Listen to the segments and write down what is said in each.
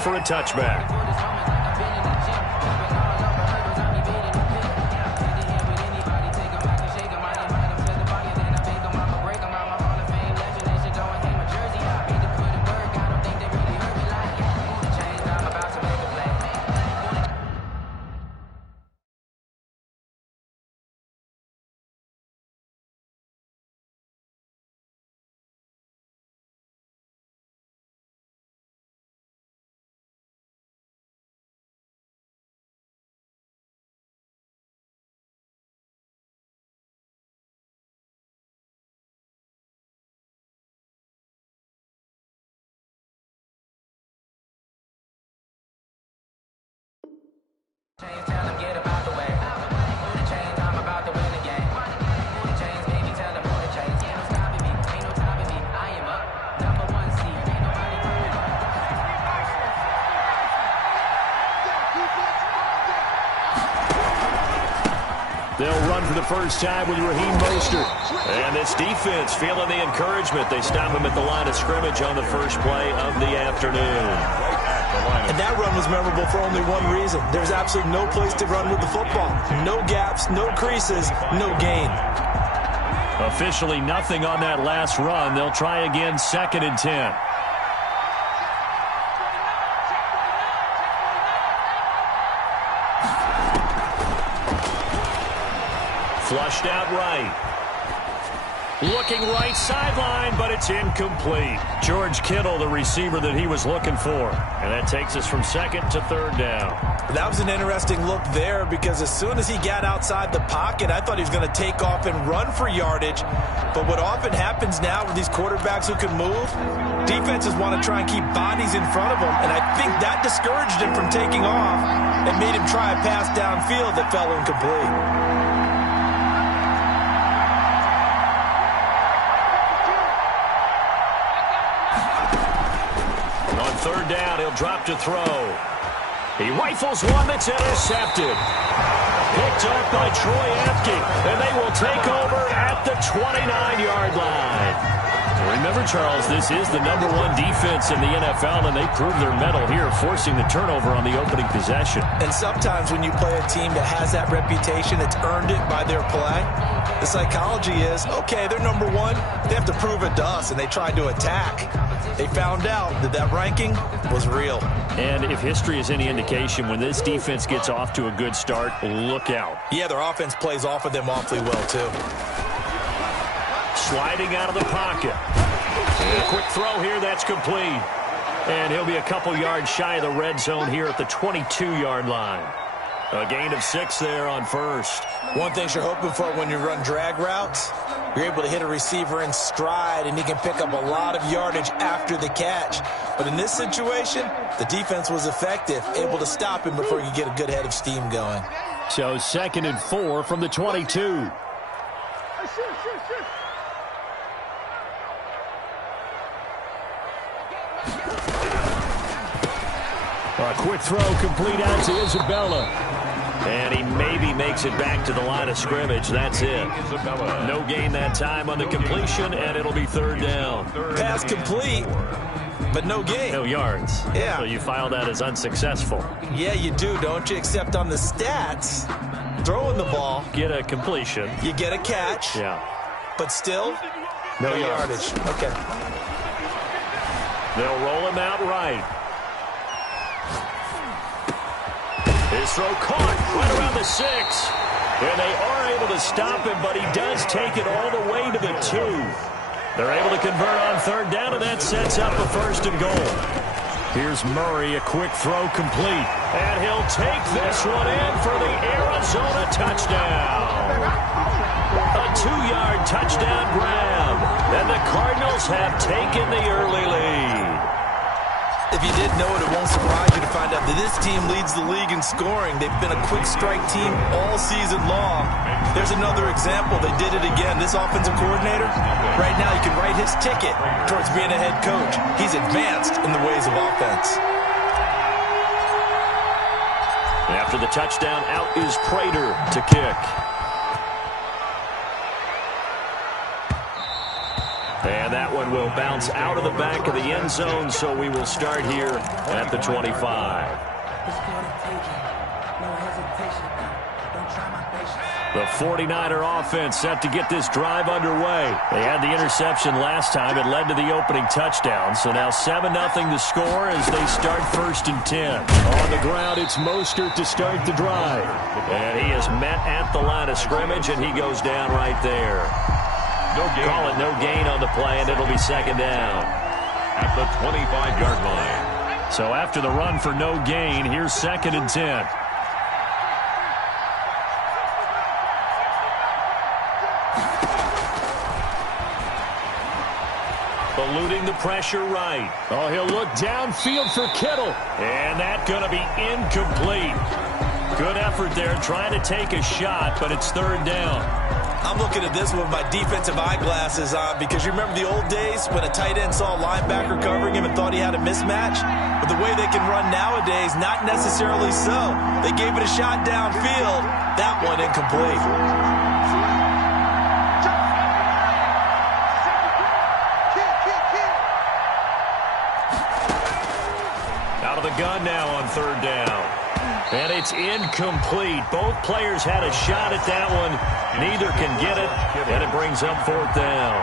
for a touchback. They'll run for the first time with Raheem Mostert. And this defense feeling the encouragement. They stop him at the line of scrimmage on the first play of the afternoon. And that run was memorable for only one reason. There's absolutely no place to run with the football. No gaps, no creases, no gain. Officially nothing on that last run. They'll try again, 2nd and 10. Flushed out right. Looking right sideline, but it's incomplete. George Kittle, the receiver that he was looking for. And that takes us from 2nd to 3rd down. That was an interesting look there because as soon as he got outside the pocket, I thought he was going to take off and run for yardage. But what often happens now with these quarterbacks who can move, defenses want to try and keep bodies in front of them. And I think that discouraged him from taking off and made him try a pass downfield that fell incomplete. On 3rd down, he'll drop to throw. He rifles one that's intercepted. Picked up by Troy Apke, and they will take over at the 29-yard line. Remember, Charles, this is the #1 defense in the NFL, and they proved their mettle here, forcing the turnover on the opening possession. And sometimes when you play a team that has that reputation, it's earned it by their play. The psychology is, okay, they're #1. They have to prove it to us, and they tried to attack. They found out that that ranking was real. And if history is any indication, when this defense gets off to a good start, look out. Yeah, their offense plays off of them awfully well, too. Sliding out of the pocket. And a quick throw here, that's complete. And he'll be a couple yards shy of the red zone here at the 22-yard line. A gain of 6 there on 1st. One thing you're hoping for when you run drag routes, you're able to hit a receiver in stride, and he can pick up a lot of yardage after the catch. But in this situation, the defense was effective, able to stop him before he could get a good head of steam going. So 2nd and 4 from the 22. A quick throw complete out to Isabella. And he maybe makes it back to the line of scrimmage. That's it. No gain that time on the completion, and it'll be 3rd down. Pass complete, but no gain. No yards. Yeah. So you file that as unsuccessful. Yeah, you do, don't you? Except on the stats, throwing the ball. Get a completion. You get a catch. Yeah. But still, no yardage. Okay. They'll roll him out right. His throw caught right around the 6. And they are able to stop him, but he does take it all the way to the 2. They're able to convert on 3rd down, and that sets up a 1st and goal. Here's Murray, a quick throw complete. And he'll take this one in for the Arizona touchdown. A 2-yard touchdown grab. And the Cardinals have taken the early lead. If you didn't know it, it won't surprise you to find out that this team leads the league in scoring. They've been a quick strike team all season long. There's another example. They did it again. This offensive coordinator, right now you can write his ticket towards being a head coach. He's advanced in the ways of offense. After the touchdown, out is Prater to kick. And that one will bounce out of the back of the end zone, so we will start here at the 25. The 49er offense set to get this drive underway. They had the interception last time. It led to the opening touchdown. So now 7-0 to score as they start 1st and 10. On the ground, it's Mostert to start the drive. And he is met at the line of scrimmage, and he goes down right there. No gain. Call it no gain on the play, and it'll be 2nd down. At the 25-yard line. So after the run for no gain, here's 2nd and 10. Eluding the pressure right. Oh, he'll look downfield for Kittle. And that's going to be incomplete. Good effort there trying to take a shot, but it's 3rd down. I'm looking at this with my defensive eyeglasses on because you remember the old days when a tight end saw a linebacker covering him and thought he had a mismatch? But the way they can run nowadays, not necessarily so. They gave it a shot downfield. That one incomplete. Out of the gun now on 3rd down. And it's incomplete. Both players had a shot at that one. Neither can get it, and it brings up 4th down.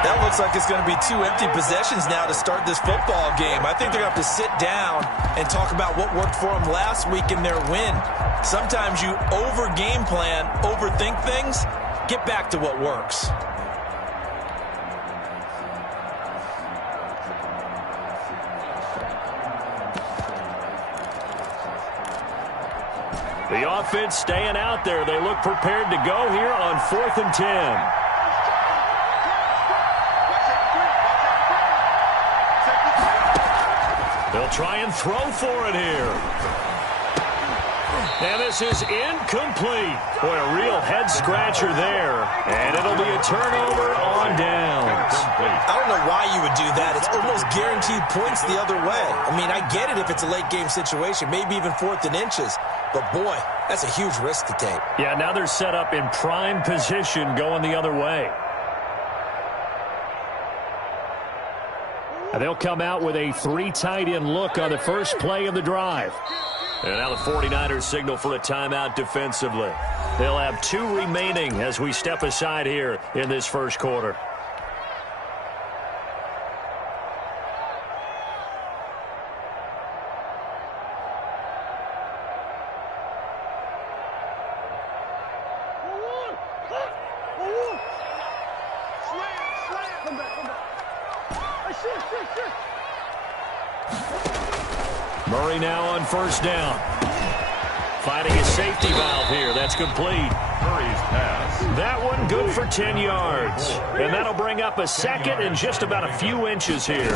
That looks like it's going to be 2 empty possessions now to start this football game. I think they're going to have to sit down and talk about what worked for them last week in their win. Sometimes you over-game plan, overthink things. Get back to what works. The offense staying out there. They look prepared to go here on 4th and 10. They'll try and throw for it here. And this is incomplete. Boy, a real head-scratcher there. And it'll be a turnover on downs. I don't know why you would do that. It's almost guaranteed points the other way. I mean, I get it if it's a late-game situation, maybe even 4th and inches. But, boy, that's a huge risk to take. Yeah, now they're set up in prime position going the other way. And they'll come out with a 3 tight end look on the first play of the drive. And now the 49ers signal for a timeout defensively. They'll have 2 remaining as we step aside here in this first quarter. Murray now on 1st down. Finding a safety valve here. That's complete. Murray's pass. That one good for 10 yards. And that'll bring up a 2nd and just about a few inches here.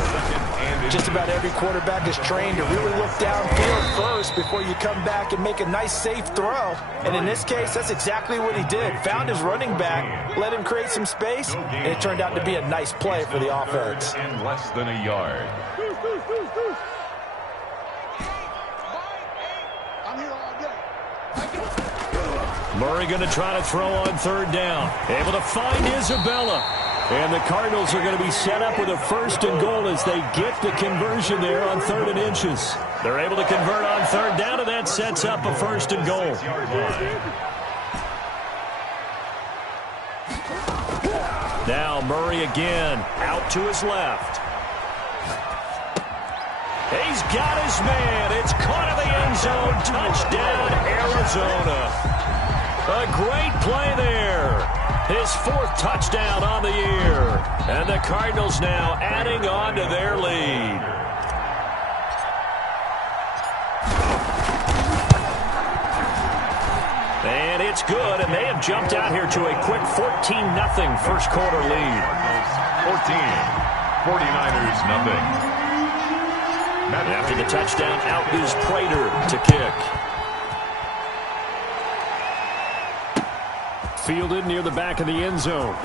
Just about every quarterback is trained to really look downfield first before you come back and make a nice, safe throw. And in this case, that's exactly what he did. Found his running back, let him create some space, and it turned out to be a nice play for the offense. In less than a yard. Murray going to try to throw on 3rd down. Able to find Isabella. And the Cardinals are going to be set up with a 1st and goal as they get the conversion there on 3rd and inches. They're able to convert on 3rd down, and that sets up a 1st and goal. Now Murray again out to his left. He's got his man. It's caught in the end zone. Touchdown, Arizona. A great play there. His 4th touchdown on the year. And the Cardinals now adding on to their lead. And it's good, and they have jumped out here to a quick 14-0 first quarter lead. 14. 49ers nothing. After the touchdown, out is Prater to kick. Fielded near the back of the end zone.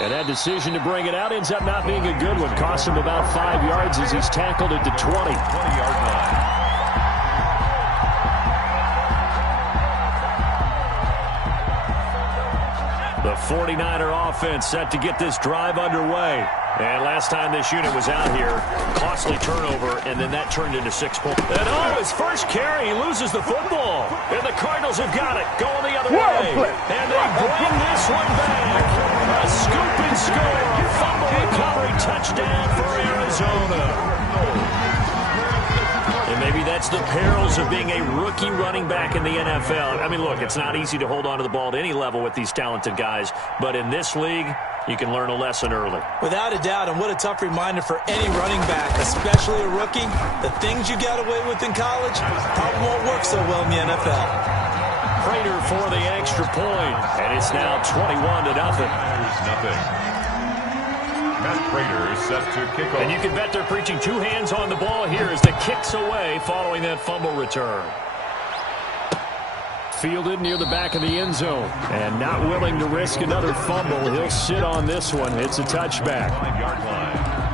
And that decision to bring it out ends up not being a good one. Costs him about 5 yards as he's tackled at the 20. 20-yard line. The 49er offense set to get this drive underway. And last time this unit was out here, costly turnover, and then that turned into 6 points. And his first carry, he loses the football. And the Cardinals have got it, going the other way. And they bring this one back. A scoop and score, fumble recovery, touchdown for Arizona. And maybe that's the perils of being a rookie running back in the NFL. I mean, look, it's not easy to hold on to the ball at any level with these talented guys, but in this league, you can learn a lesson early. Without a doubt, and what a tough reminder for any running back, especially a rookie. The things you got away with in college probably won't work so well in the NFL. Prater for the extra point, and it's now 21-0. Nothing. Matt Prater is set to kick off. And you can bet they're preaching 2 hands on the ball here as the kick's away following that fumble return. Fielded near the back of the end zone. And not willing to risk another fumble. He'll sit on this one. It's a touchback. 5-yard line.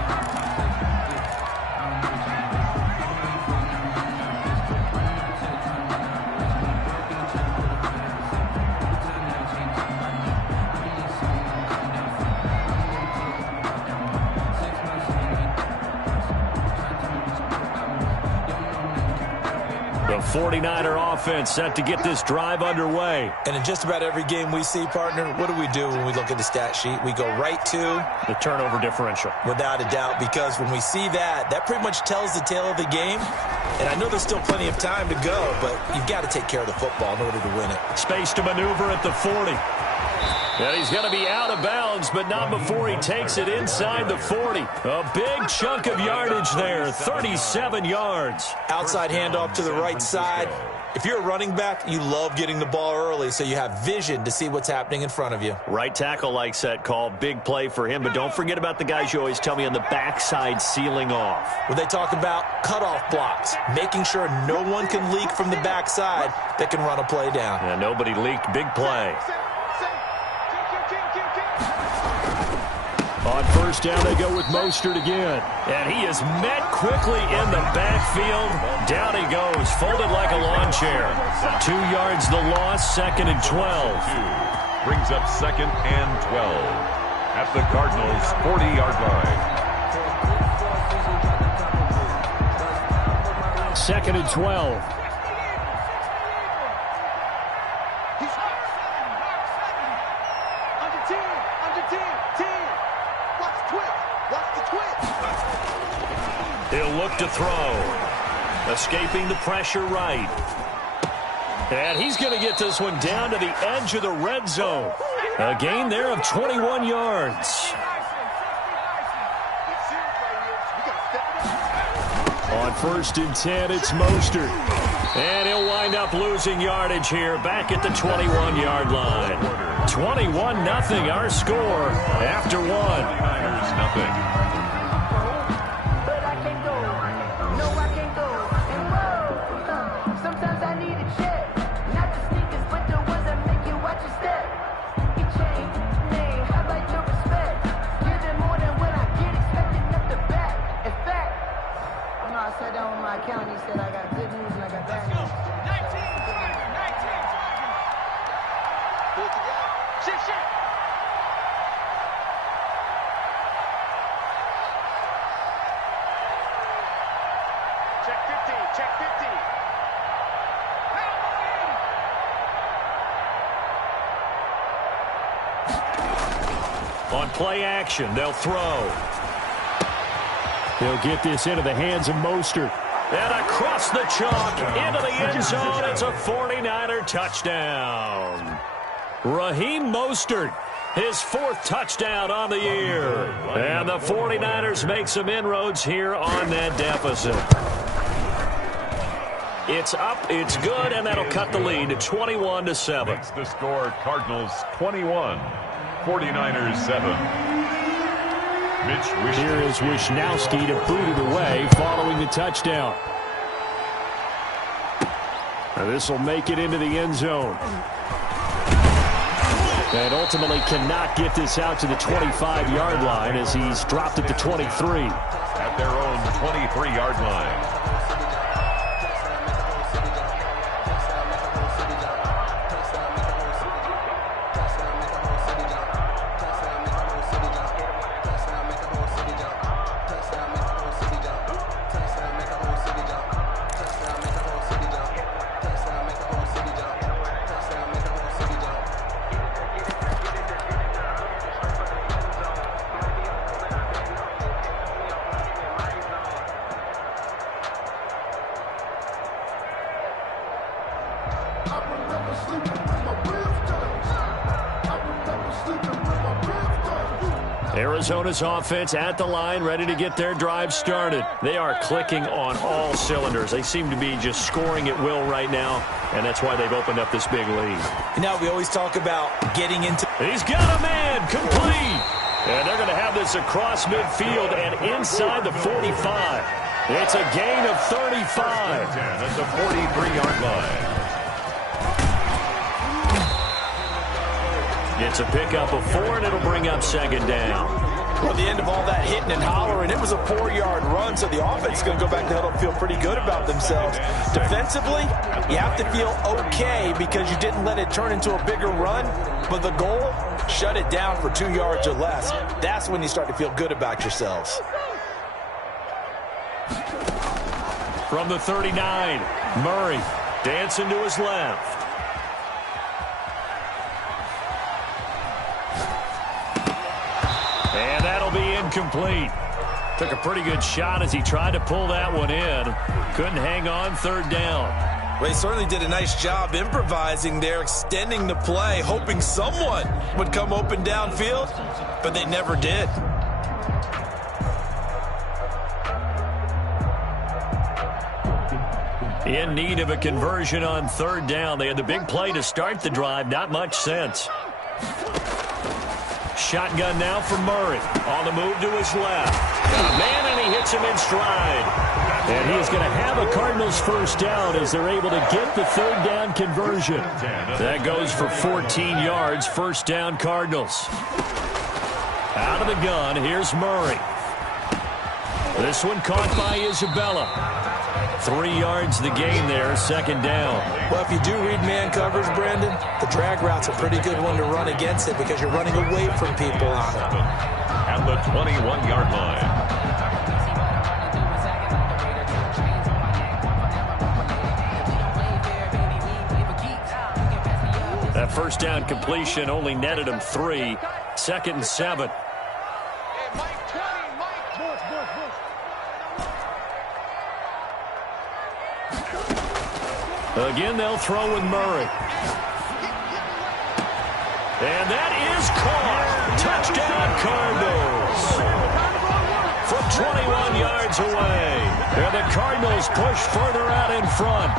The 49er offense set to get this drive underway. And in just about every game we see, partner, what do we do when we look at the stat sheet? We go right to the turnover differential. Without a doubt, because when we see that, that pretty much tells the tale of the game. And I know there's still plenty of time to go, but you've got to take care of the football in order to win it. Space to maneuver at the 40. And he's going to be out of bounds, but not before he takes it inside the 40. A big chunk of yardage there, 37 yards. Outside handoff to the right side. If you're a running back, you love getting the ball early so you have vision to see what's happening in front of you. Right tackle likes that call. Big play for him, but don't forget about the guys you always tell me on the backside sealing off. When they talk about cutoff blocks, making sure no one can leak from the backside that can run a play down. Yeah, nobody leaked. Big play. On first down, they go with Mostert again. And he is met quickly in the backfield. Down he goes, folded like a lawn chair. 2 yards the loss, 2nd and 12. Brings up 2nd and 12 at the Cardinals' 40-yard line. 2nd and 12. He'll look to throw. Escaping the pressure right. And he's going to get this one down to the edge of the red zone. A gain there of 21 yards. On 1st and 10, it's Mostert. And he'll wind up losing yardage here back at the 21-yard line. 21-0 our score after 1. Nothing. On play action, they'll throw. They'll get this into the hands of Mostert. And across the chalk, into the end zone, it's a 49er touchdown. Raheem Mostert, his 4th touchdown on the year. And the 49ers make some inroads here on that deficit. It's up, it's good, and that'll cut the lead to 21-7. Makes the score Cardinals 21, 49ers 7. Here is Wishnowski to boot it away following the touchdown. This will make it into the end zone. And ultimately cannot get this out to the 25-yard line as he's dropped at the 23. At their own 23-yard line. Arizona's offense at the line, ready to get their drive started. They are clicking on all cylinders. They seem to be just scoring at will right now, and that's why they've opened up this big lead. Now we always talk about getting into... He's got a man, complete. And they're going to have this across midfield and inside the 45. It's a gain of 35. At the 43-yard line. It's a pickup of 4, and it'll bring up second down. Well, the end of all that hitting and hollering, it was a 4-yard run, so the offense is going to go back to huddle and feel pretty good about themselves. Defensively, you have to feel okay because you didn't let it turn into a bigger run, but the goal, shut it down for 2 yards or less. That's when you start to feel good about yourselves. From the 39, Murray dancing to his left. And that'll be incomplete. Took a pretty good shot as he tried to pull that one in. Couldn't hang on, third down. Well, he certainly did a nice job improvising there, extending the play, hoping someone would come open downfield, but they never did. In need of a conversion on third down. They had the big play to start the drive. Not much sense. Shotgun now for Murray. On the move to his left. Man, and he hits him in stride. And he is going to have a Cardinals first down as they're able to get the third down conversion. That goes for 14 yards. First down, Cardinals. Out of the gun, here's Murray. This one caught by Isabella. 3 yards the gain there, second down. Well, if you do read man coverage, Brandon, the drag route's a pretty good one to run against it because you're running away from people on it. At the 21-yard line. That first down completion only netted him 3. Second and 7. Again, they'll throw with Murray. And that is caught. Touchdown, Cardinals. From 21 yards away. And the Cardinals push further out in front.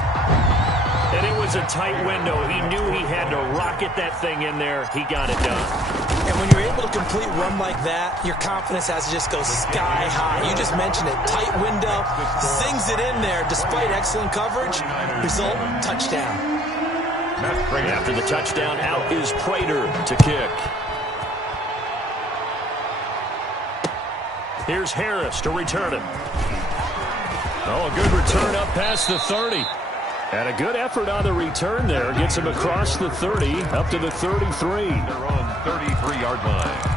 And it was a tight window. He knew he had to rocket that thing in there. He got it done. And when you're able to complete a run like that, your confidence has to just go sky high. You just mentioned it. Tight window. Sings it in there despite excellent coverage. Result, touchdown. After the touchdown, out is Prater to kick. Here's Harris to return it. Oh, a good return up past the 30. And a good effort on the return there. Gets him across the 30, up to the 33. They're on 33-yard line.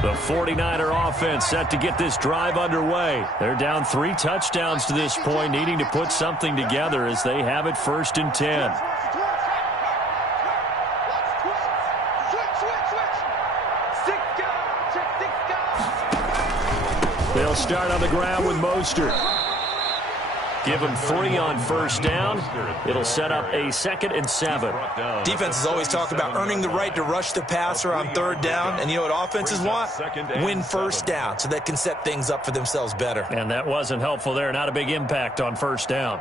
The 49er offense set to get this drive underway. They're down 3 touchdowns to this point, needing to put something together as they have it first and 10. They'll start on the ground with Mostert. Give him 3 on first down. It'll set up a 2nd and 7. Defenses always talk about earning the right to rush the passer on third down. And you know what offenses want? Win first down so they can set things up for themselves better. And that wasn't helpful there. Not a big impact on first down.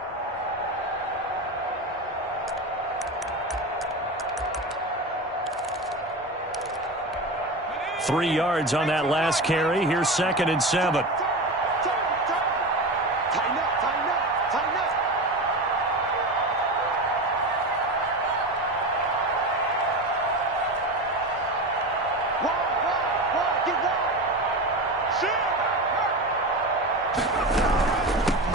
Three yards on that last carry. Here's 2nd and 7.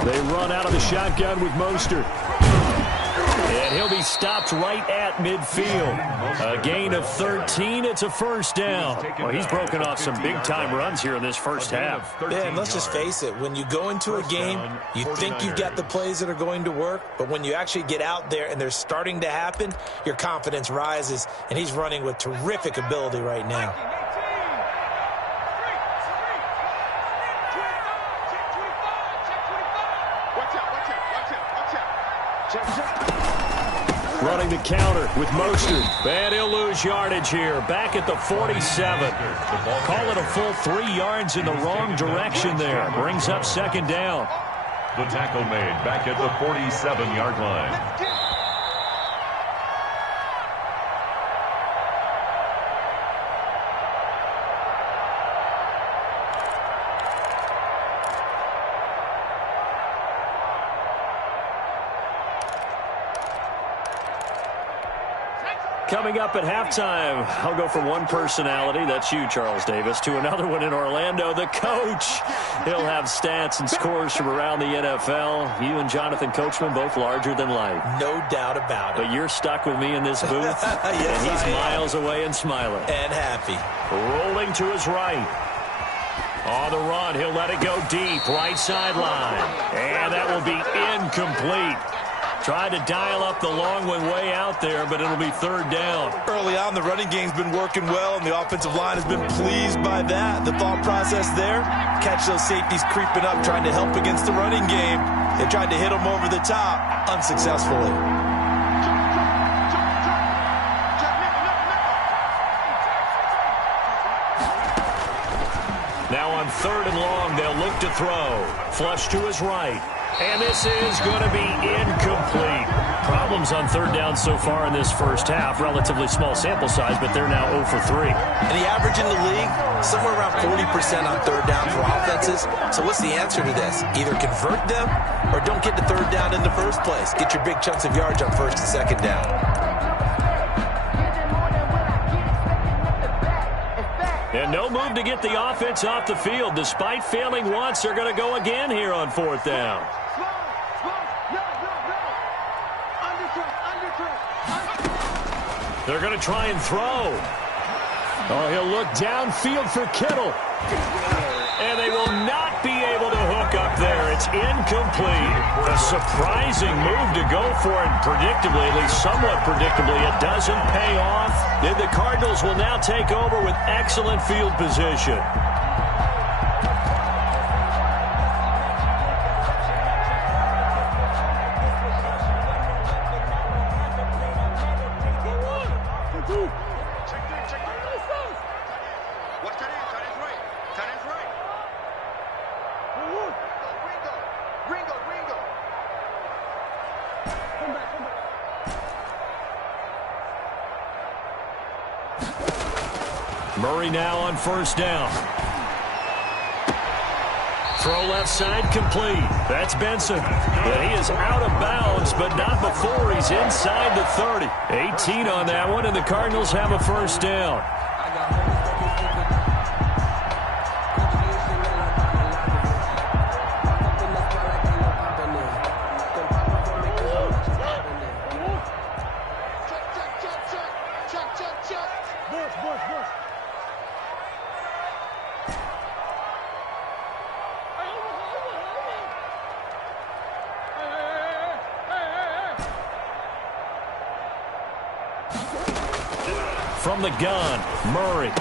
They run out of the shotgun with Mostert. And he'll be stopped right at midfield. A gain of 13. It's a first down. Well, he's broken off some big-time runs here in this first half. Yeah, and let's just face it. When you go into a game, you think you've got the plays that are going to work. But when you actually get out there and they're starting to happen, your confidence rises. And he's running with terrific ability right now. Running the counter with Mostert. And he'll lose yardage here. Back at the 47. Call it a full 3 yards in the wrong direction there. Brings up second down. The tackle made back at the 47-yard line. Coming up at halftime, I'll go from one personality, that's you, Charles Davis, to another one in Orlando, the coach. He'll have stats and scores from around the NFL. You and Jonathan Coachman, both larger than life. No doubt about it. But you're stuck with me in this booth, yes, and he's miles away and smiling. And happy. Rolling to his right. On the run, he'll let it go deep, right sideline. And that will be incomplete. Tried to dial up the long one way out there, but it'll be third down. Early on, the running game's been working well, and the offensive line has been pleased by that. The thought process there, catch those safeties creeping up, trying to help against the running game. They tried to hit them over the top, unsuccessfully. Now on third and long, they'll look to throw. Flush to his right. And this is going to be incomplete. Problems on third down so far in this first half. Relatively small sample size, but they're now 0 for 3. And the average in the league, somewhere around 40% on third down for offenses. So what's the answer to this? Either convert them or don't get to third down in the first place. Get your big chunks of yards on first and second down. And no move to get the offense off the field. Despite failing once, they're going to go again here on fourth down. They're going to try and throw. Oh, he'll look downfield for Kittle. And they will not be able to hook up there. It's incomplete. A surprising move to go for it. Predictably, at least somewhat predictably, it doesn't pay off. Then the Cardinals will now take over with excellent field position. Murray now on first down. Throw left side complete. That's Benson. But he is out of bounds, but not before he's inside the 30. 18 on that one, and the Cardinals have a first down. From the gun, Murray.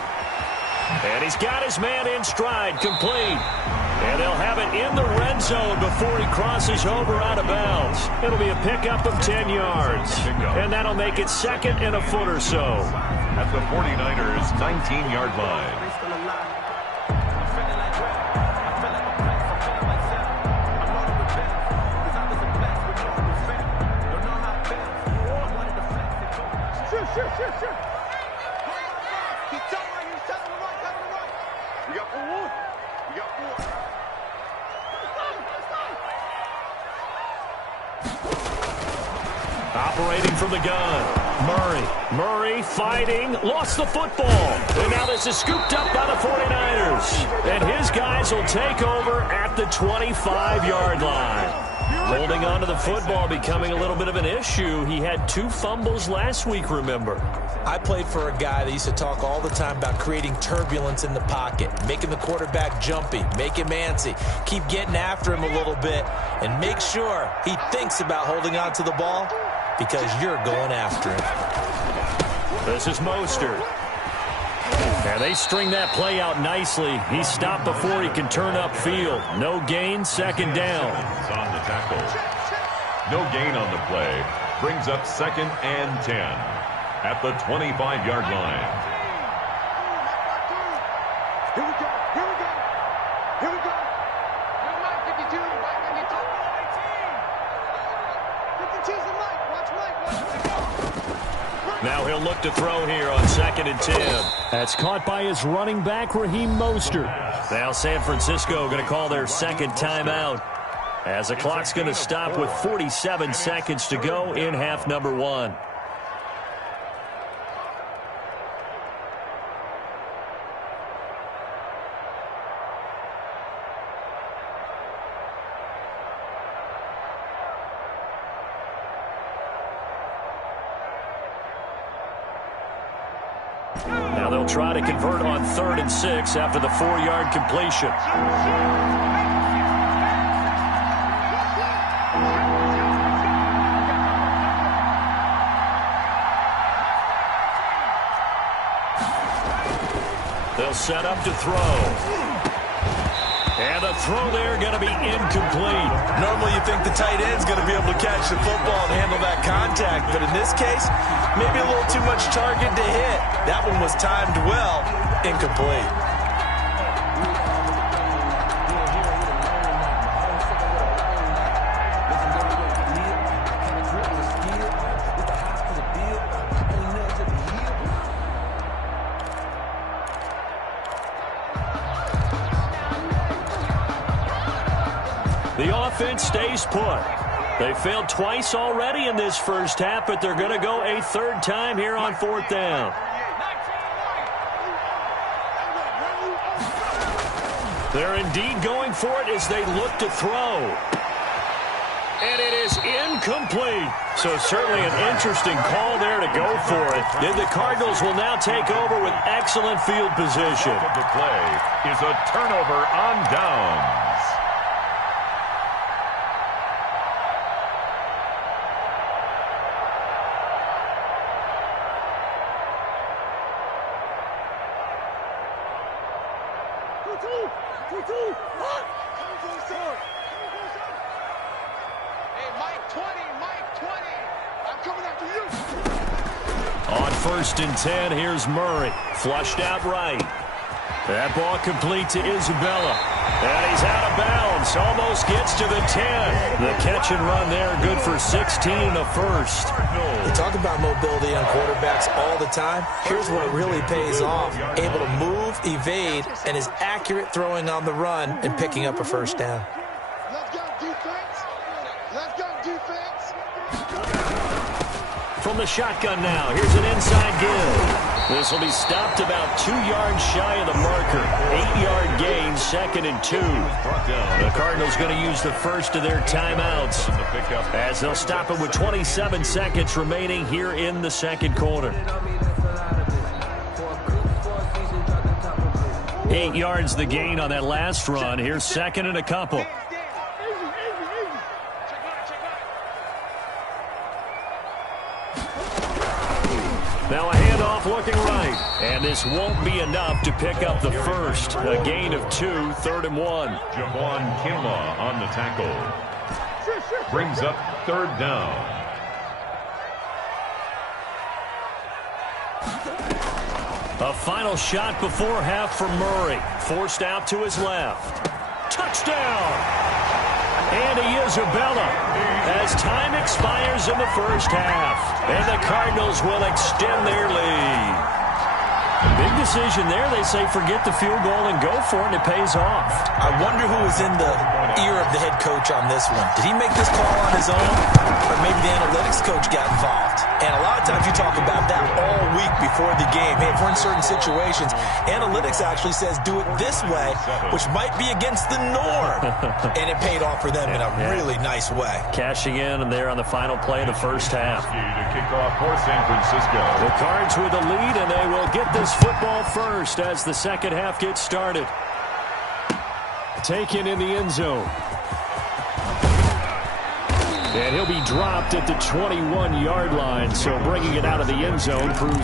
And he's got his man in stride, complete. And they'll have it in the red zone before he crosses over out of bounds. It'll be a pickup of 10 yards. And that'll make it second and a foot or so. At the 49ers' 19-yard line. Sure. He's telling to the right. We got four. Operating from the gun, Murray fighting, lost the football. And now this is scooped up by the 49ers. And his guys will take over at the 25-yard line. Holding on to the football becoming a little bit of an issue. He had 2 fumbles last week, remember. I played for a guy that used to talk all the time about creating turbulence in the pocket, making the quarterback jumpy, make him antsy, keep getting after him a little bit, and make sure he thinks about holding on to the ball because you're going after him. This is Mostert. And they string that play out nicely. He stopped before he can turn upfield. No gain, second down. On the tackle. No gain on the play. Brings up 2nd and 10 at the 25-yard line. Here we go. Here we go. Here we go. Here's Mike 52. Mike 52. 52's the Mike. Watch Mike. Now he'll look to throw here on 2nd and 10. That's caught by his running back, Raheem Mostert. Now San Francisco going to call their second timeout, as the clock's going to stop with 47 seconds to go in half number 1. Now they'll try to convert on 3rd and 6 after the 4-yard completion. They'll set up to throw. And the throw there going to be incomplete. Normally you think the tight end's going to be able to catch the football and handle that contact, but in this case, maybe a little too much target to hit. That one was timed well, incomplete. The offense stays put. They failed twice already in this first half, but they're going to go a 3rd time here on 4th down. They're indeed going for it as they look to throw. And it is incomplete. So certainly an interesting call there to go for it. Then the Cardinals will now take over with excellent field position. The play is a turnover on downs. On 1st and 10, here's Murray. Flushed out right. That ball complete to Isabella. And he's out of bounds. Almost gets to the 10. The catch and run there, good for 16 and a first. You talk about mobility on quarterbacks all the time. Here's where it really pays off. Able to move, evade, and is accurate throwing on the run and picking up a first down. Let's go, defense. Let's go, defense. From the shotgun now, here's an inside give. This will be stopped about 2 yards shy of the marker. 8-yard gain, 2nd and 2. The Cardinals going to use the first of their timeouts as they'll stop it with 27 seconds remaining here in the second quarter. 8 yards the gain on that last run. Here's 2nd and a couple. Now a handoff looking right. And this won't be enough to pick up the first. A gain of 2, 3rd and 1. Javon Kinlaw on the tackle. Brings up 3rd down. A final shot before half for Murray. Forced out to his left. Touchdown! And Isabella as time expires in the first half. And the Cardinals will extend their lead. Big decision there. They say forget the field goal and go for it, and it pays off. I wonder who was in the ear of the head coach on this one. Did he make this call on his own? Or maybe the analytics coach got involved? And a lot of times you talk about that all week before the game. Hey, if we're in certain situations, analytics actually says do it this way, which might be against the norm. And it paid off for them in a really nice way. Cashing in and there on the final play of the first half. To kick off for San Francisco. The Cards with the lead, and they will get this football first as the second half gets started. Taken in the end zone. And he'll be dropped at the 21-yard line, so bringing it out of the end zone proves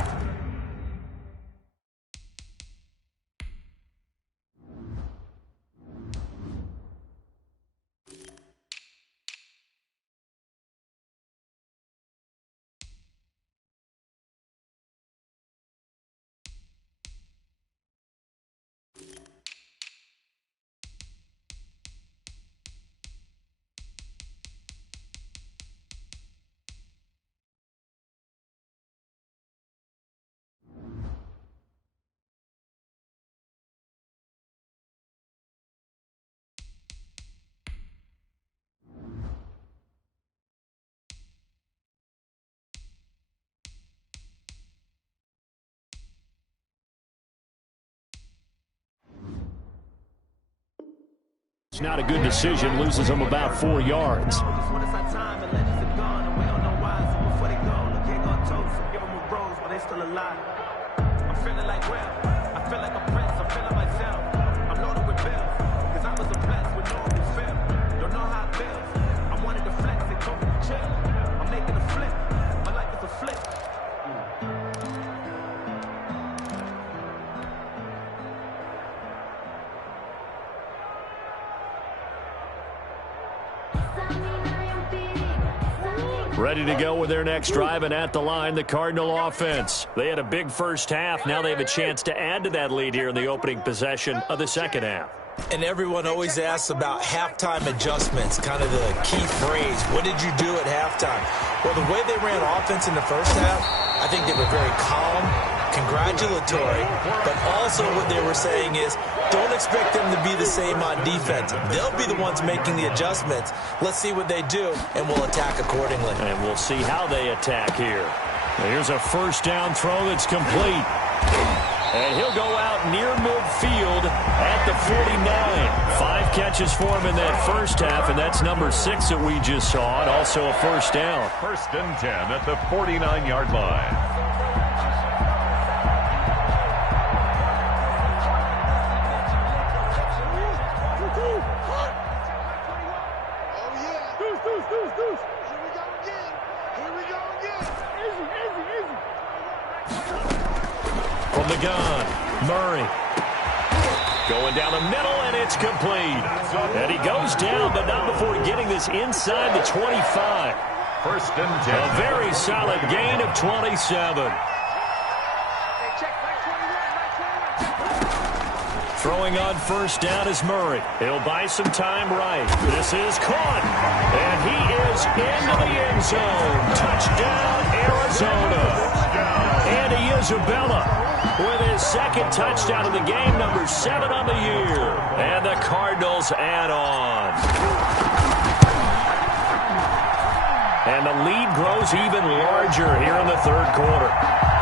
It's not a good decision. Loses them about 4 yards. Ready to go with their next drive, and at the line, the Cardinal offense. They had a big first half. Now they have a chance to add to that lead here in the opening possession of the second half. And everyone always asks about halftime adjustments, kind of the key phrase. What did you do at halftime? Well, the way they ran offense in the first half, I think they were very calm, congratulatory, but also what they were saying is don't expect them to be the same on defense. They'll be the ones making the adjustments. Let's see what they do, and we'll attack accordingly. And we'll see how they attack here. Here's a first down throw that's complete. And he'll go out near midfield at the 49. 5 catches for him in that first half, and that's number 6 that we just saw, and also a first down. First and 10 at the 49-yard line. From the gun, Murray. Going down the middle, and it's complete. And he goes down, but not before getting this inside the 25. First and 10. A very solid gain of 27. Throwing on first down is Murray. He'll buy some time right. This is caught. And he is into the end zone. Touchdown, Arizona. Andy Isabella with his second touchdown of the game, number 7 on the year. And the Cardinals add on. And the lead grows even larger here in the third quarter.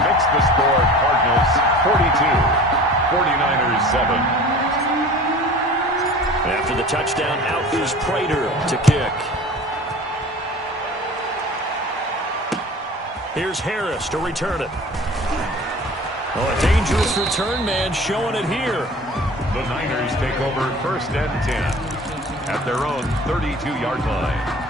Makes the score Cardinals 42. 49ers 7. After the touchdown, out is Prater to kick. Here's Harris to return it. Oh, a dangerous return man showing it here. The Niners take over first and 10 at their own 32-yard line.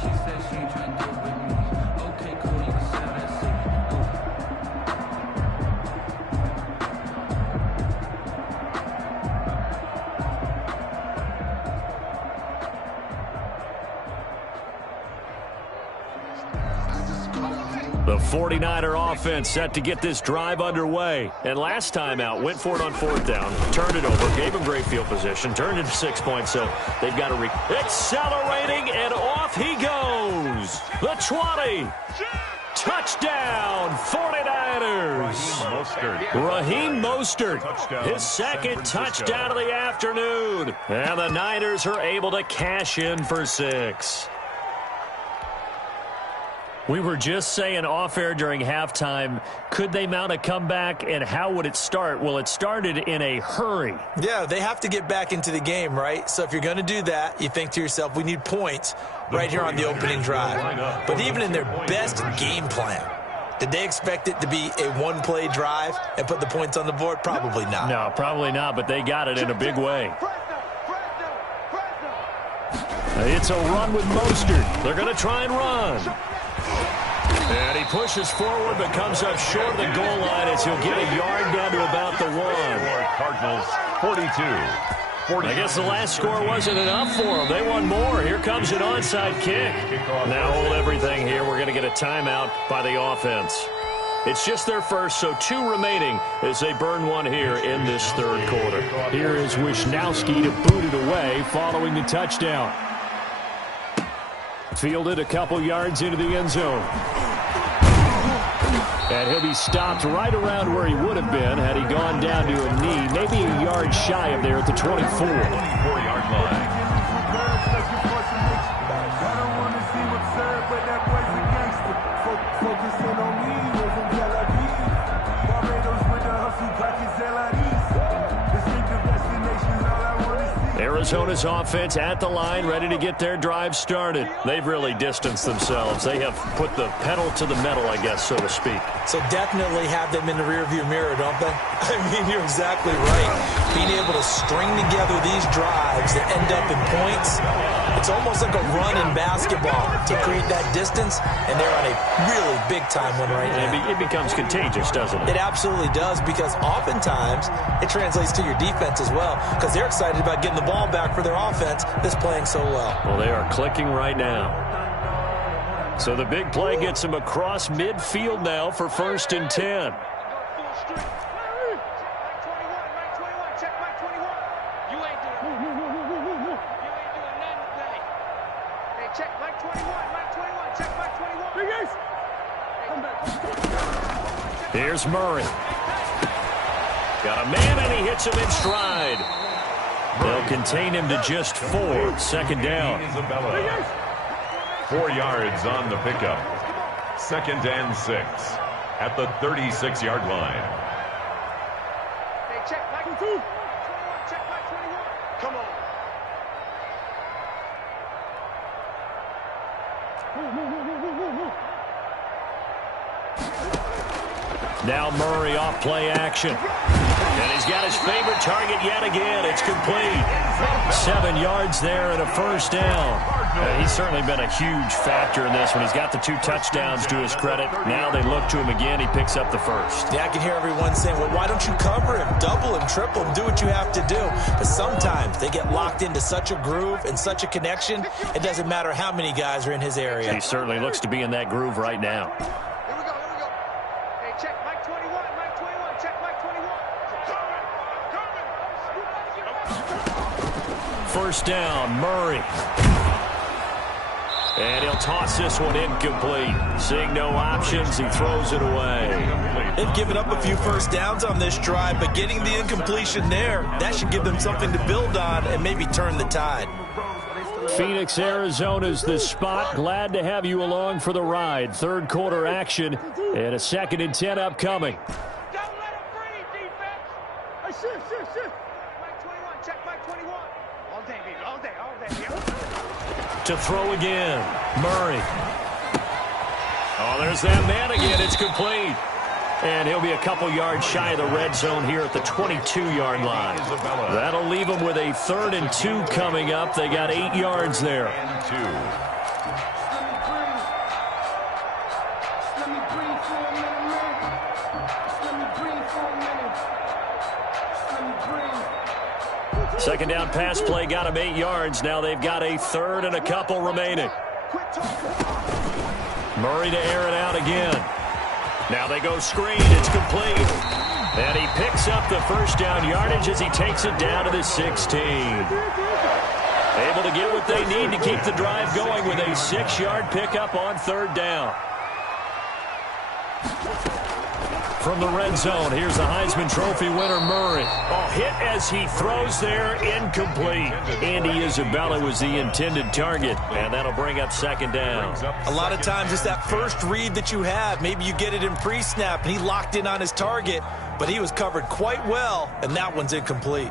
She said she ain't trying to do it with me. Okay, cool, you can sell that The 49er offense set to get this drive underway. And last time out, went for it on fourth down, turned it over, gave him great field position, turned it to 6 points, so they've got to accelerating, and off he goes. The 20. Touchdown, 49ers. Raheem Mostert, his second touchdown of the afternoon. And the Niners are able to cash in for 6. We were just saying off-air during halftime, could they mount a comeback, and how would it start? Well, it started in a hurry. Yeah, they have to get back into the game, right? So if you're going to do that, you think to yourself, we need points right here on the opening drive. But even in their best game plan, did they expect it to be a one-play drive and put the points on the board? Probably not. No, probably not, but they got it in a big way. It's a run with Mostert. They're going to try and run. And he pushes forward but comes up short of the goal line as he'll get a yard down to about the 1. Cardinals 42. I guess the last score wasn't enough for them. They want more. Here comes an onside kick. Now hold everything here. We're going to get a timeout by the offense. It's just their first, so 2 remaining as they burn one here in this third quarter. Here is Wisnowski to boot it away following the touchdown. Fielded a couple yards into the end zone. And he'll be stopped right around where he would have been had he gone down to a knee, maybe a yard shy of there at the 24. 24-yard line. Arizona's offense at the line, ready to get their drive started. They've really distanced themselves. They have put the pedal to the metal, I guess, so to speak. So definitely have them in the rearview mirror, don't they? I mean, you're exactly right. Being able to string together these drives that end up in points, it's almost like a run in basketball to create that distance, and they're on a really big-time one right now. It becomes contagious, doesn't it? It absolutely does, because oftentimes it translates to your defense as well, because they're excited about getting the ball back for their offense that's playing so well. Well, they are clicking right now. So the big play gets them across midfield now for 1st and 10. Here's Murray. Got a man, and he hits him in stride. They'll contain him to just 4. 2nd down. 4 yards on the pickup. 2nd and 6 at the 36-yard line. Hey, check Mike 21. Check Mike 21. Come on. Now Murray off play action. And he's got his favorite target yet again. It's complete. 7 yards there and a 1st down. He's certainly been a huge factor in this one. He's got the 2 touchdowns to his credit. Now they look to him again. He picks up the 1st. Yeah, I can hear everyone saying, well, why don't you cover him, double him, triple him, do what you have to do. But sometimes they get locked into such a groove and such a connection, it doesn't matter how many guys are in his area. He certainly looks to be in that groove right now. Here we go. Hey, check Mike 21. Mike 21. Check Mike 21. First down, Murray. And he'll toss this one incomplete. Seeing no options, he throws it away. They've given up a few first downs on this drive, but getting the incompletion there, that should give them something to build on and maybe turn the tide. Phoenix, Arizona's the spot. Glad to have you along for the ride. 3rd quarter action and a 2nd and 10 upcoming. Don't let him breathe, defense. Hey, shift. Mike 21. Check Mike 21. All day, baby. All day. To throw again, Murray. Oh, there's that man again. It's complete. And he'll be a couple yards shy of the red zone here at the 22-yard line. That'll leave them with a 3rd and 2 coming up. They got 8 yards there. Second down pass play got him 8 yards. Now they've got a 3rd and a couple remaining. Murray to air it out again. Now they go screen. It's complete. And he picks up the 1st down yardage as he takes it down to the 16. Able to get what they need to keep the drive going with a 6-yard pickup on 3rd down. from the red zone. Here's the Heisman Trophy winner, Murray. Oh, hit as he throws there, incomplete. Andy Isabella was the intended target, and that'll bring up second down. A lot of times it's that first read that you have. Maybe you get it in pre-snap, and he locked in on his target, but he was covered quite well, and that one's incomplete.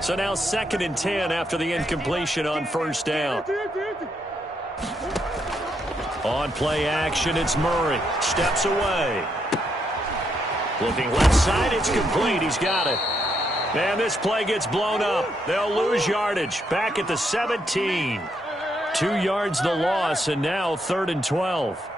So now 2nd and 10 after the incompletion on first down. On play action, it's Murray. Steps away. Looking left side, it's complete. He's got it. And this play gets blown up. They'll lose yardage. Back at the 17. 2 yards the loss, and now 3rd and 12.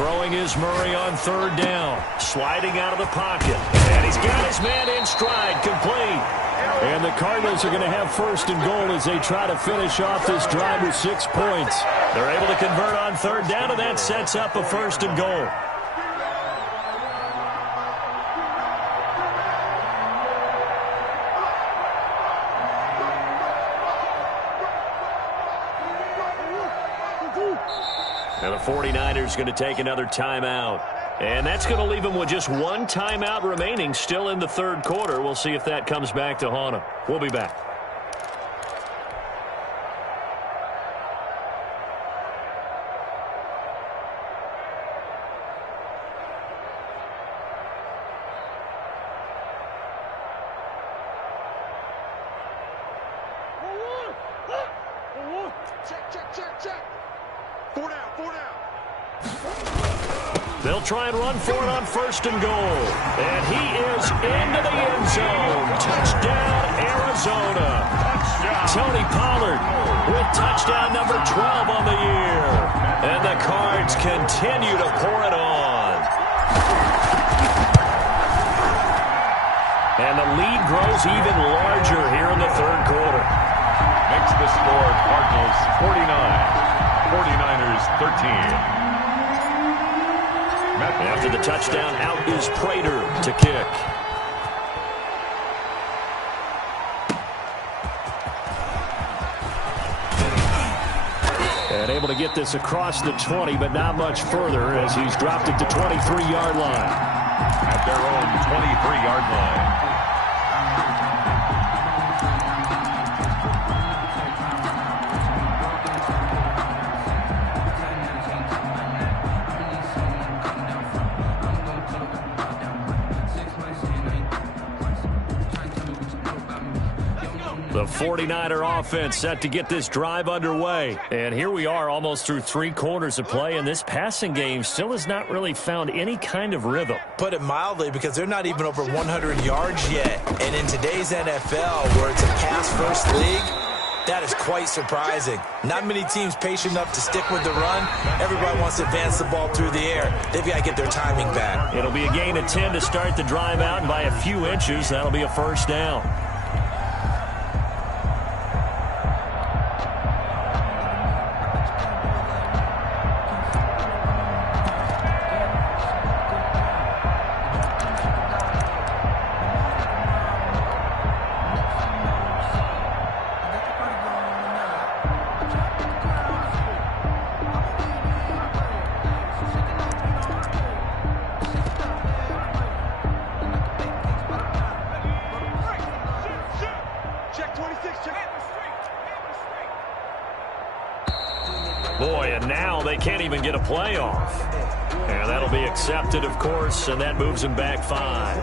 Throwing is Murray on 3rd down. Sliding out of the pocket. And he's got his man in stride. Complete. And the Cardinals are going to have 1st and goal as they try to finish off this drive with 6 points. They're able to convert on 3rd down, and that sets up a 1st and goal. And the 49ers going to take another timeout. And that's going to leave them with just 1 timeout remaining still in the 3rd quarter. We'll see if that comes back to haunt them. We'll be back. Check. 4 down. They'll try and run for it on 1st and goal. And he is into the end zone. Touchdown, Arizona. Tony Pollard with touchdown number 12 on the year. And the Cards continue to pour it on. And the lead grows even larger here in the 3rd quarter. Makes the score Cardinals 49. 49ers 13. After the touchdown, out is Prater to kick. And able to get this across the 20, but not much further as he's dropped it to 23-yard line. At their own 23-yard line. The 49er offense set to get this drive underway. And here we are almost through 3 quarters of play, and this passing game still has not really found any kind of rhythm. Put it mildly, because they're not even over 100 yards yet. And in today's NFL, where it's a pass-first league, that is quite surprising. Not many teams patient enough to stick with the run. Everybody wants to advance the ball through the air. They've got to get their timing back. It'll be a gain of 10 to start the drive out, and by a few inches, that'll be a 1st down. Boy, and now they can't even get a playoff. And that'll be accepted, of course, and that moves them back 5.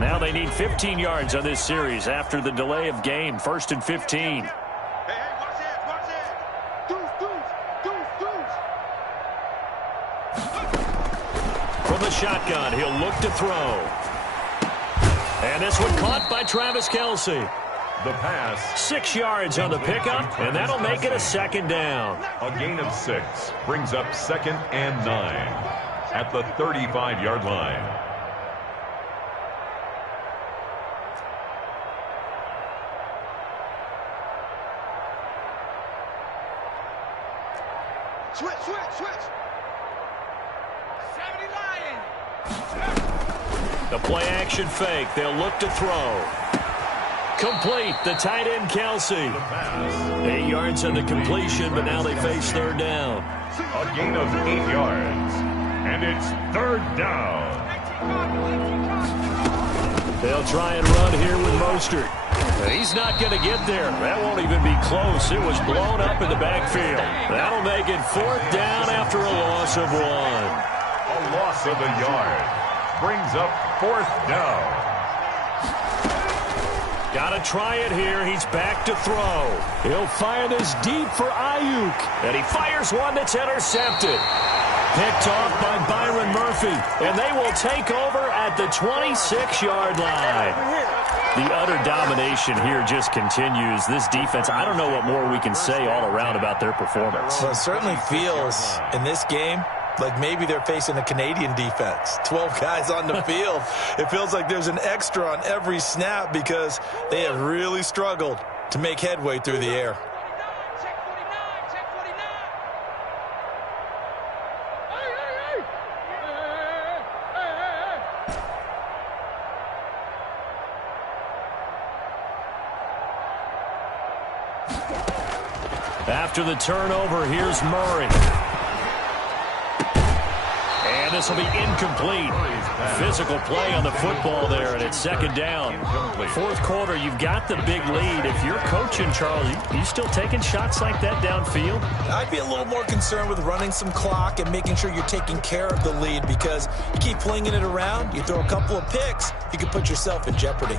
Now they need 15 yards on this series after the delay of game. 1st and 15. Hey, watch it. From the shotgun, he'll look to throw. And this one caught by Travis Kelce. The pass. 6 yards on the pickup, and that'll make it a 2nd down. A gain of 6 brings up 2nd and 9 at the 35-yard line. Switch. 79. The play action fake. They'll look to throw. Complete. The tight end, Kelsey. 8 yards on the completion, but now they face third down. A gain of 8 yards. And it's third down. They'll try and run here with Mostert. He's not going to get there. That won't even be close. It was blown up in the backfield. That'll make it fourth down after a loss of 1. A loss of a yard. Brings up fourth down. Got to try it here. He's back to throw. He'll fire this deep for Ayuk. And he fires one that's intercepted. Picked off by Byron Murphy. And they will take over at the 26-yard line. The utter domination here just continues. This defense, I don't know what more we can say all around about their performance. Well, it certainly feels in this game like maybe they're facing a Canadian defense. 12 guys on the field. It feels like there's an extra on every snap because they have really struggled to make headway through the air. After the turnover, here's Murray. And this will be incomplete. Physical play on the football there, and it's second down. Fourth quarter, you've got the big lead. If you're coaching, Charles, you still taking shots like that downfield? I'd be a little more concerned with running some clock and making sure you're taking care of the lead because you keep flinging it around, you throw a couple of picks, you can put yourself in jeopardy.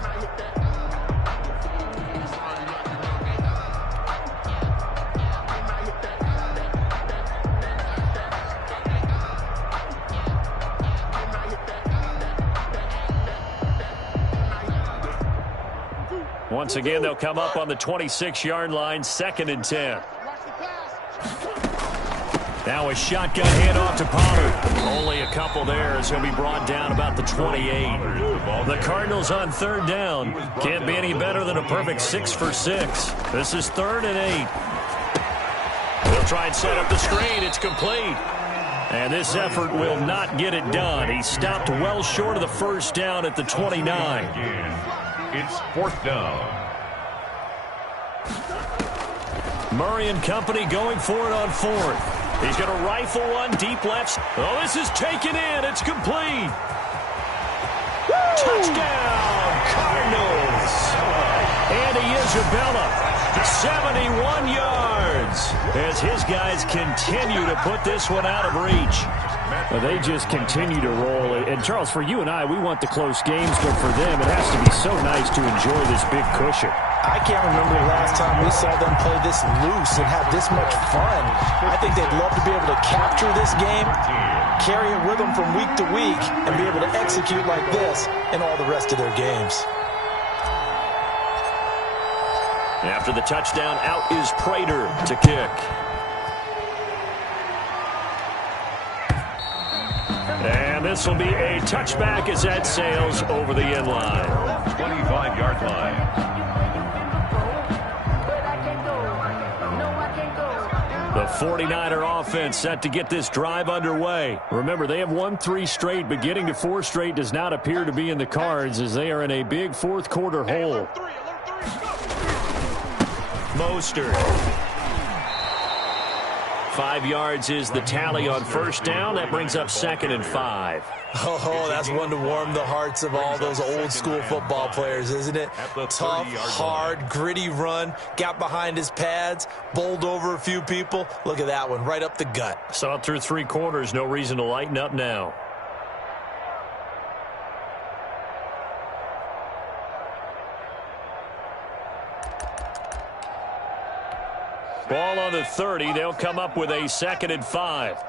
Once again, they'll come up on the 26-yard line, 2nd and 10. Now a shotgun handoff to Pollard. Only a couple there as he'll be brought down about the 28. The Cardinals on third down. Can't be any better than a perfect 6 for 6. This is 3rd and 8. They'll try and set up the screen. It's complete. And this effort will not get it done. He stopped well short of the first down at the 29. It's fourth down. Murray and company going for it on 4th. He's going to rifle one deep left. Oh, this is taken in. It's complete. Touchdown, Cardinals. Andy Isabella, 71 yards. As his guys continue to put this one out of reach. Well, they just continue to roll. And, Charles, for you and I, we want the close games, but for them, it has to be so nice to enjoy this big cushion. I can't remember the last time we saw them play this loose and have this much fun. I think they'd love to be able to capture this game, carry it with them from week to week, and be able to execute like this in all the rest of their games. After the touchdown, out is Prater to kick. And this will be a touchback as that sails over the end line. 25-yard line. The 49er offense set to get this drive underway. Remember, they have won 3 straight, but getting to 4 straight does not appear to be in the cards as they are in a big fourth quarter hole. Mostert. 5 yards is the tally on first down. That brings up 2nd and 5. Oh, that's one to warm the hearts of all those old school football players, isn't it? Tough, hard, gritty run. Got behind his pads, bowled over a few people. Look at that one, right up the gut. Saw it through 3 quarters. No reason to lighten up now. Ball on the 30. They'll come up with a 2nd and 5.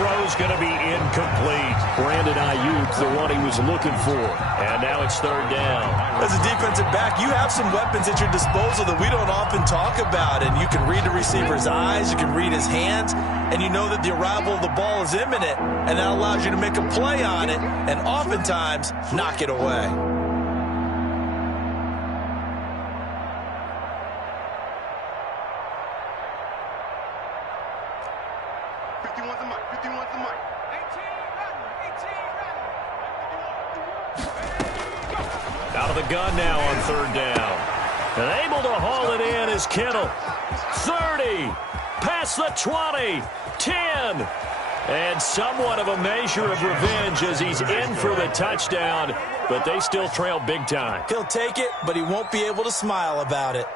throw's going to be incomplete. Brandon Ayuk, the one he was looking for. And now it's third down. As a defensive back, you have some weapons at your disposal that we don't often talk about. And you can read the receiver's eyes, you can read his hands, and you know that the arrival of the ball is imminent. And that allows you to make a play on it and oftentimes knock it away. Out of the gun now on third down. And able to haul it in is Kittle. 30. Past the 20. 10. And somewhat of a measure of revenge as he's in for the touchdown. But they still trail big time. He'll take it, but he won't be able to smile about it.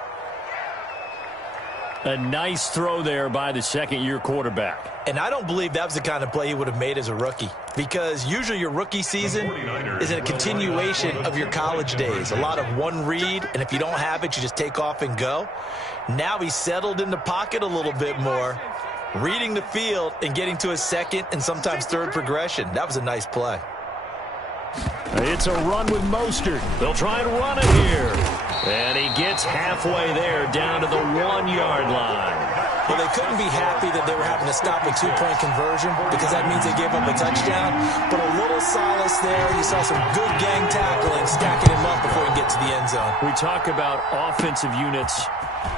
A nice throw there by the second-year quarterback. And I don't believe that was the kind of play he would have made as a rookie. Because usually your rookie season is a continuation of your college days. A lot of one read, and if you don't have it, you just take off and go. Now he's settled in the pocket a little bit more, reading the field and getting to his second and sometimes third progression. That was a nice play. It's a run with Mostert. They'll try and run it here. And he gets halfway there down to the 1-yard line. Well, they couldn't be happy that they were having to stop a two-point conversion because that means they gave up a touchdown. But a little solace there. You saw some good gang tackling, stacking him up before he can get to the end zone. We talk about offensive units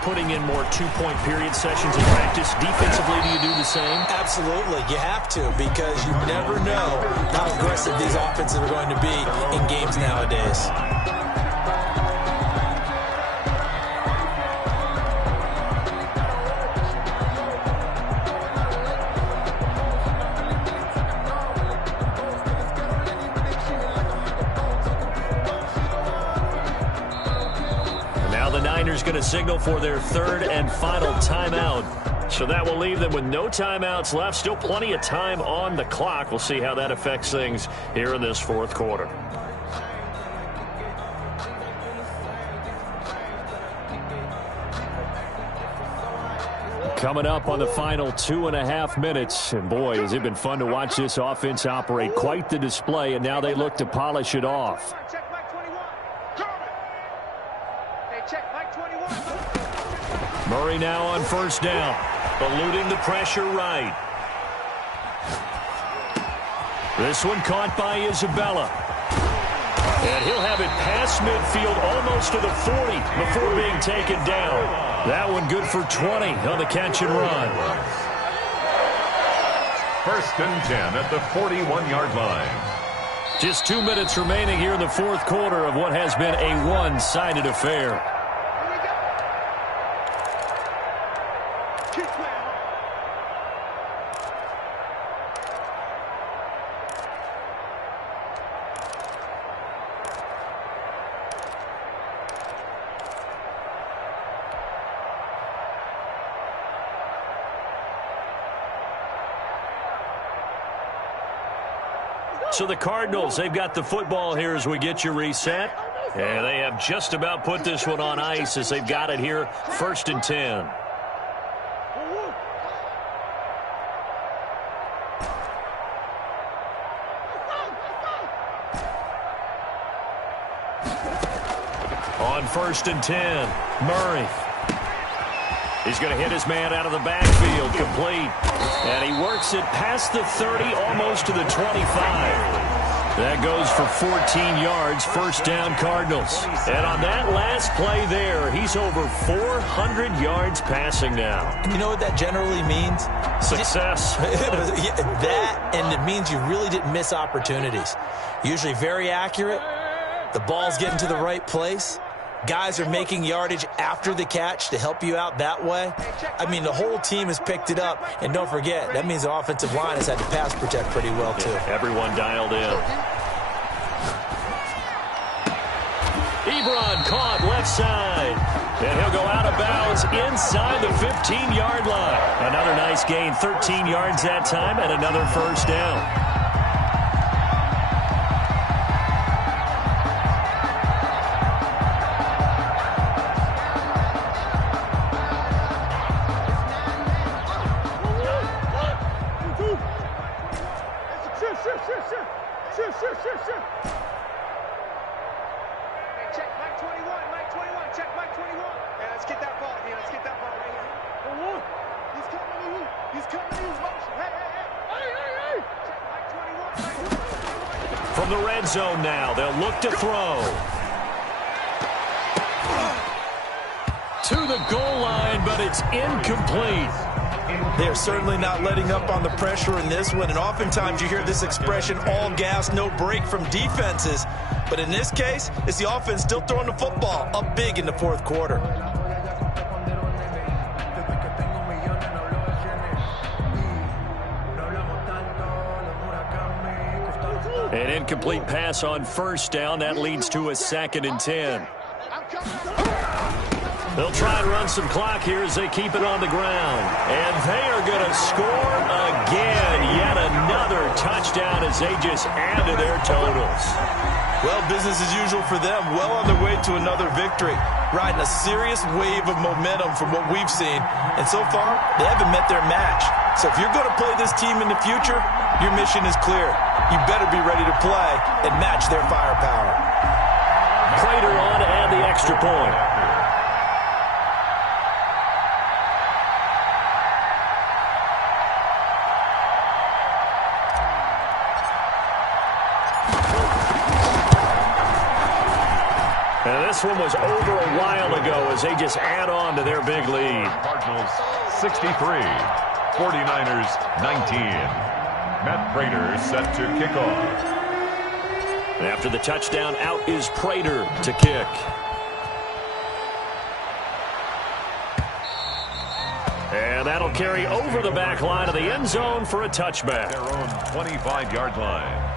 putting in more two-point period sessions in practice. Defensively, do you do the same? Absolutely. You have to because you never know how aggressive these offenses are going to be in games nowadays. Going to signal for their third and final timeout. So that will leave them with no timeouts left. Still plenty of time on the clock. We'll see how that affects things here in this fourth quarter. Coming up on the final 2.5 minutes. And boy, has it been fun to watch this offense operate. Quite the display, and now they look to polish it off. Murray now on first down, eluding the pressure right. This one caught by Isabella. And he'll have it past midfield almost to the 40 before being taken down. That one good for 20 on the catch and run. First and 10 at the 41-yard line. Just 2 minutes remaining here in the fourth quarter of what has been a one-sided affair. So the Cardinals, they've got the football here as we get you reset. And they have just about put this one on ice as they've got it here, first and 10. On first and 10, Murray. He's going to hit his man out of the backfield, complete. And he works it past the 30, almost to the 25. That goes for 14 yards, first down Cardinals. And on that last play there, he's over 400 yards passing now. You know what that generally means? Success. That, and it means you really didn't miss opportunities. Usually very accurate. The ball's getting to the right place. Guys are making yardage after the catch to help you out that way. I mean, the whole team has picked it up. And don't forget, that means the offensive line has had to pass protect pretty well, too. Yeah, everyone dialed in. Ebron caught left side. And he'll go out of bounds inside the 15-yard line. Another nice gain, 13 yards that time, and another first down. 21. Yeah, let's get that ball here. Let's get that ball right here. He's coming to you. He's coming to use motion. Hey, hey, hey. Hey, hey, hey. Check my 21. From the red zone now, they'll look to throw. To the goal line, but it's incomplete. They're certainly not letting up on the pressure in this one, and oftentimes you hear this expression, all gas, no break from defenses. But in this case, it's the offense still throwing the football up big in the fourth quarter. An incomplete pass on first down. That leads to a 2nd and 10. They'll try and run some clock here as they keep it on the ground. And they are going to score again. Yet another touchdown as they just add to their totals. Well, business as usual for them. Well on their way to another victory. Riding a serious wave of momentum from what we've seen. And so far, they haven't met their match. So if you're going to play this team in the future, your mission is clear. You better be ready to play and match their firepower. Prater on to add the extra point. And this one was over a while ago as they just add on to their big lead. Cardinals 63, 49ers 19. Matt Prater set to kick off. And after the touchdown, out is Prater to kick. And that'll carry over the back line of the end zone for a touchback. Their own 25-yard line.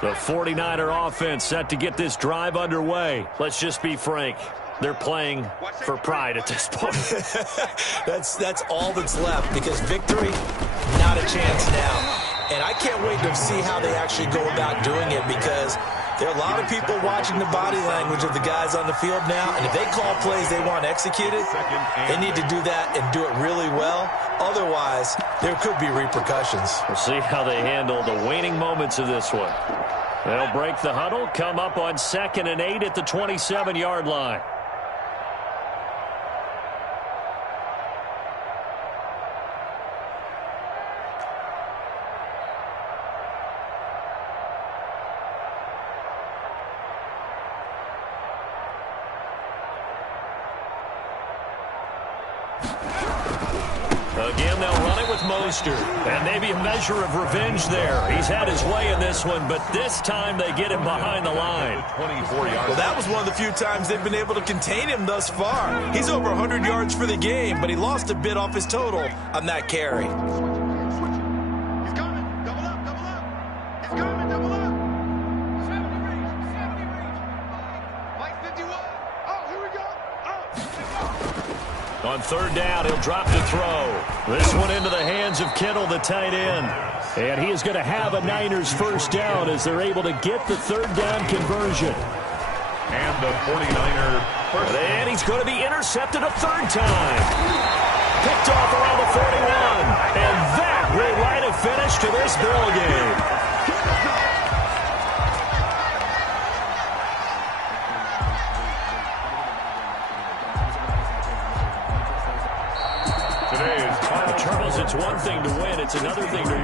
The 49er offense set to get this drive underway. Let's just be frank. They're playing for pride at this point. That's all that's left, because victory, not a chance now. And I can't wait to see how they actually go about doing it, because there are a lot of people watching the body language of the guys on the field now, and if they call plays they want executed, they need to do that and do it really well. Otherwise, there could be repercussions. We'll see how they handle the waning moments of this one. They'll break the huddle, come up on 2nd and 8 at the 27-yard line. Again, they'll run it with Mostert. And maybe a measure of revenge there. He's had his way in this one, but this time they get him behind the line. 24 yards. Well, that was one of the few times they've been able to contain him thus far. He's over 100 yards for the game, but he lost a bit off his total on that carry. He's coming. Double up, double up. He's coming, double up. 70 range, 70 range. Mike 51. Oh, here we go. On 3rd down, he'll drop to throw. This one into the hands of Kittle, the tight end. And he is going to have a Niners first down as they're able to get the 3rd down conversion. And the 49er first. And he's going to be intercepted a 3rd time. Picked off around the 41. And that will write a finish to this ball game. Charles, it's one thing to win. It's another thing to win